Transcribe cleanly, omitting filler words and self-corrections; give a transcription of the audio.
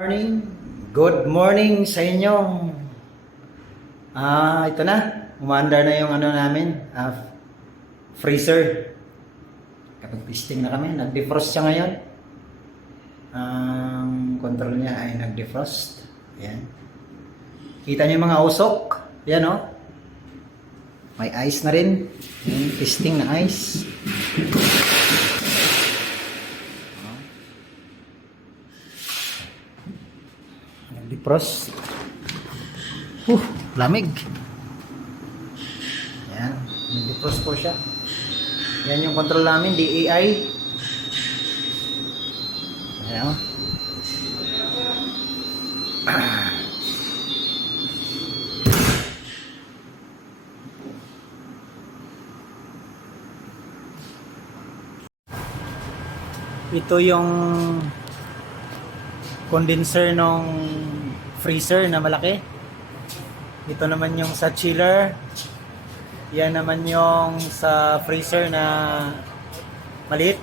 Morning. Good morning sa inyo. Ito na. Umaandar na yung namin, freezer. Kapag testing na kami, nag-defrost siya ngayon. Ang control niya ay nag-defrost. Ayan. Kita niyo yung mga usok. Ayan o. May ice na rin. Ayan, testing na ice. Defrost. Lamig. Ayan. Defrost po siya. Yan yung control namin, DAI. Ayan o. Ito yung condenser ng freezer na malaki. Ito naman yung sa chiller. Yan naman yung sa freezer na maliit.